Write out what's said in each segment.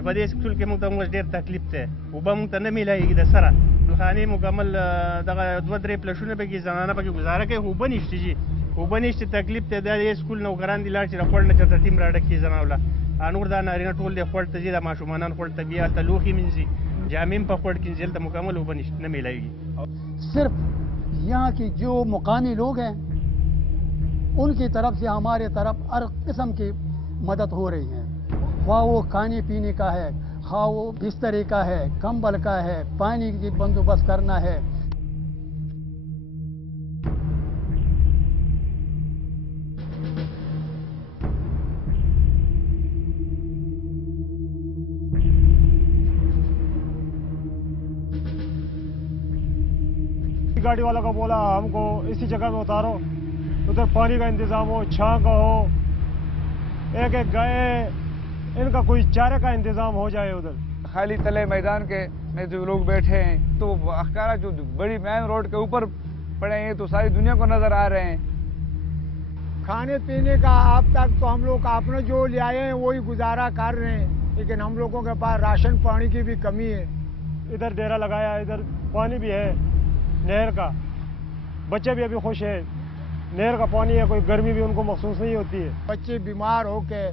بدي اسكول كم تموج دير تكلفته وبام تنمي لا يقدر سرا الخاني مكمل دغه دو درې پلشونه بګي زنانه بګي گزاره کوي هو بنشت جی هو بنشت تکلیفته د اسکول نو ګران دي لاړ چې خپل نه چرته ټیم راډه کی زناوله انور دا نارینه ټول دی خپل ته د ماشومان خپل طبيعت لوخي منځي جامیم په خپل کې ځل ته مکمل هو بنشت نه ملایږي. صرف یہاں کی جو مقامی لوگ ہیں ان کی طرف سے ہمارے طرف ہر قسم کی مدد ہو رہی ہے، خواہ وہ کھانے پینے کا ہے، خواہ وہ بسترے کا ہے، کمبل کا ہے، پانی کی بندوبست کرنا ہے۔ گاڑی والا کو بولا ہم کو اسی جگہ میں اتارو، ادھر پانی کا انتظام ہو، چھاں کا ہو، ایک ایک گائے ان کا کوئی چارے کا انتظام ہو جائے۔ ادھر خالی تلے میدان کے میں جو لوگ بیٹھے ہیں تو اخکارا جو بڑی مین روڈ کے اوپر پڑے ہیں تو ساری دنیا کو نظر آ رہے ہیں۔ کھانے پینے کا اب تک تو ہم لوگ اپنے جو لے آئے ہیں وہی گزارا کر رہے ہیں، لیکن ہم لوگوں کے پاس راشن پانی کی بھی کمی ہے۔ ادھر ڈیرا لگایا، ادھر پانی بھی ہے نہر کا، بچے بھی ابھی خوش ہیں، نہر کا پانی ہے، کوئی گرمی بھی ان کو محسوس نہیں ہوتی ہے۔ بچے بیمار ہو کے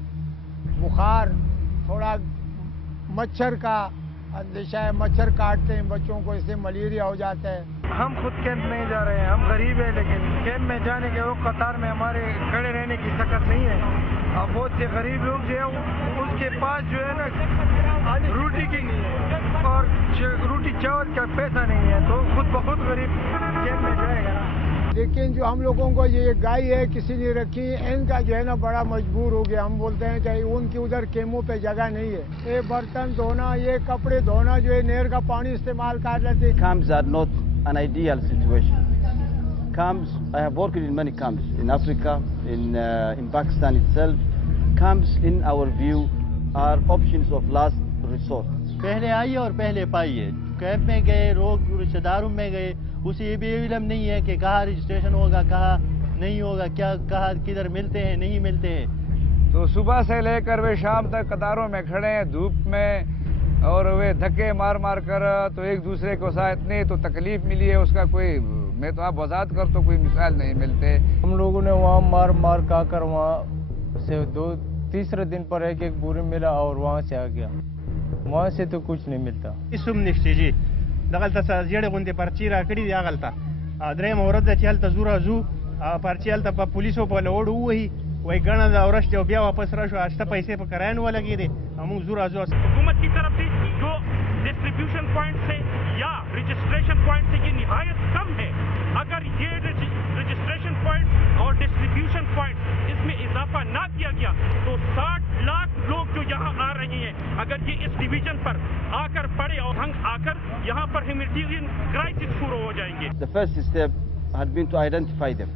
بخار، تھوڑا مچھر کا اندیشہ ہے، مچھر کاٹتے ہیں بچوں کو، اس سے ملیریا ہو جاتا ہے۔ ہم خود کیمپ نہیں جا رہے ہیں، ہم غریب ہیں، لیکن کیمپ میں جانے کے وقت قطار میں ہمارے کھڑے رہنے کی طاقت نہیں ہے۔ اب بہت سے غریب لوگ جو ہیں اس کے پاس جو ہے نا روٹی کی اور روٹی چاول کا پیسہ نہیں ہے، تو خود بخود غریب کیمپ میں جائے گا۔ لیکن جو ہم لوگوں کو یہ گائے ہے کسی نے رکھی، ان کا جو ہے نا بڑا مجبور ہو گیا۔ ہم بولتے ہیں کہ ان کی ادھر کیموں پہ جگہ نہیں ہے، یہ برتن دھونا، یہ کپڑے دھونا جو ہے نہر کا پانی استعمال کر لیتے۔ Camps are not an ideal situation. Camps, I have worked in many camps in Africa, in Pakistan itself. Camps in our view are options of last resort. پہلے آئیے اور پہلے پائیے، کیمپ میں گئے، لوگ رشتہ داروں میں گئے، اسے بھی علم نہیں ہے کہ کہاں رجسٹریشن ہوگا، کہاں نہیں ہوگا، کیا کہاں کدھر ملتے ہیں نہیں ملتے ہیں۔ تو صبح سے لے کر وہ شام تک قطاروں میں کھڑے ہیں دھوپ میں، اور وہ دھکے مار مار کر تو ایک دوسرے کو ساتھ اتنی تو تکلیف ملی ہے، اس کا کوئی میں تو آپ وضاحت کر تو کوئی مثال نہیں ملتے۔ ہم لوگوں نے وہاں مار مار کا کر وہاں سے تیسرے دن پر ایک بورے ملا اور وہاں سے آ گیا، وہاں سے تو کچھ نہیں ملتا۔ اسم نشتی جی دغلته زیړې غوندې پرچی را کړي دي هغلته درېیمه ورځ ده چې هلته زو راځو پرچی هلته په پولیسو په لوړ ووهي وایي ګڼه ده ورځ او بیا واپس راشو، شته پیسې په کرایه نه ولګېدې، موږ زو راځو۔ حکومت کی طرف سے جو ڈسٹریبیوشن پوائنٹ سے یا رجسٹریشن پوائنٹ سے یہ نہایت کم ہے، اگر یہ رجسٹریشن پوائنٹ اور ڈسٹریبیوشن پوائنٹ اس میں اضافہ نہ کیا گیا تو 60 لاکھ لوگ جو یہاں آ رہے ہیں اگر یہ اس ڈویژن پر آ کر پڑے اور ہنگ آ کر یہاں پر ہیومینیٹیرین کرائسس شروع ہو جائیں گے۔ The first step had been to identify them.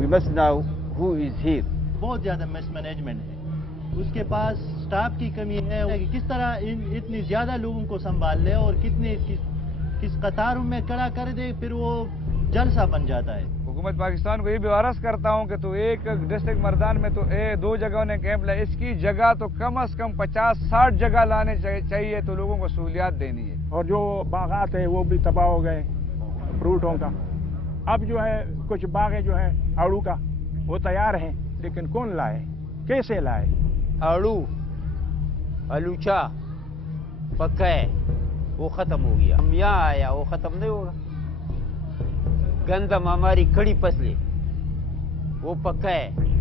We must know who is here. بہت زیادہ مس مینجمنٹ ہے، اس کے پاس سٹاف کی کمی ہے کہ کس طرح اتنی زیادہ لوگوں کو سنبھال لے اور کس قطاروں میں کھڑا کر دے، پھر وہ جلسہ بن جاتا ہے۔ حکومت پاکستان کو یہ بھی عرض کرتا ہوں کہ تو ایک ڈسٹرکٹ مردان میں تو 2 جگہوں نے کیمپ لیا، اس کی جگہ تو کم از کم 50-60 جگہ لانے چاہیے، تو لوگوں کو سہولیات دینی ہے۔ اور جو باغات ہیں وہ بھی تباہ ہو گئے فروٹوں کا، اب جو ہے کچھ باغیں جو ہیں آڑو کا وہ تیار ہیں، لیکن کون لائے، کیسے لائے؟ آڑو آلوچا پکا ہے وہ ختم ہو گیا، ہم یہاں آیا وہ ختم نہیں ہوگا۔ گندم ہماری کھڑی فصلیں وہ پکا ہے،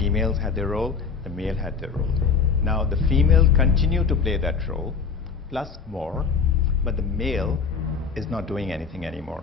Females had their role, the male had their role. Now the female continue to play that role, plus more, but the male is not doing anything anymore.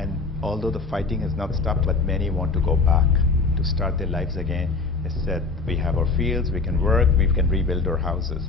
And although the fighting has not stopped, but many want to go back to start their lives again. They said, we have our fields, we can work, we can rebuild our houses.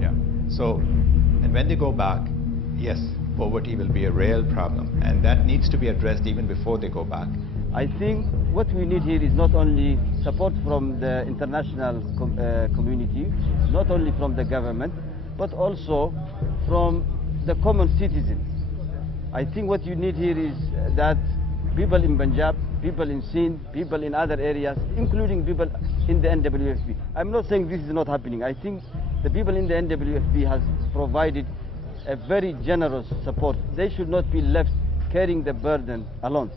Yeah. So, and when they go back, yes, poverty will be a real problem, and that needs to be addressed even before they go back. I think what we need here is not only support from the international community, not only from the government, but also from the common citizen. I think what you need here is that people in Punjab, people in Sindh, people in other areas, including people in the NWFP. I'm not saying this is not happening. I think the people in the NWFP has provided a very generous support. They should not be left carrying the burden alone.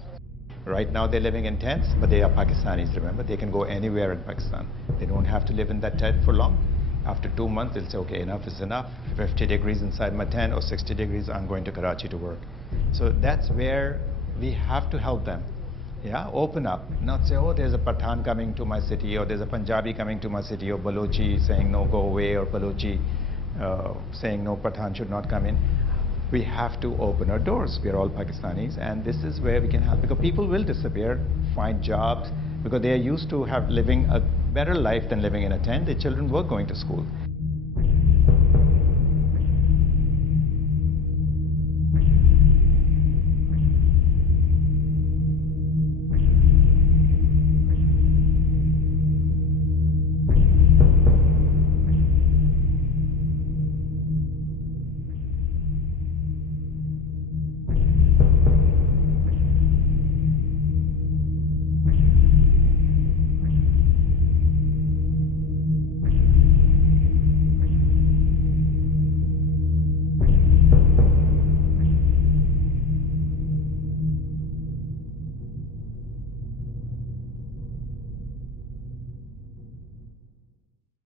Right now they're living in tents, but they are Pakistanis, remember? They can go anywhere in Pakistan. They don't have to live in that tent for long. After 2 months, they'll say, okay, enough is enough. 50 degrees inside my tent or 60 degrees, I'm going to Karachi to work. So that's where we have to help them. Yeah, open up, not say, oh, there's a Pathan coming to my city, or there's a Punjabi coming to my city, or Balochi saying, no, go away, or Balochi saying, no, Pathan should not come in. We have to open our doors. We are all Pakistanis, and this is where we can help, because people will disappear, find jobs, because they are used to living a better life than living in a tent. Their children were going to school.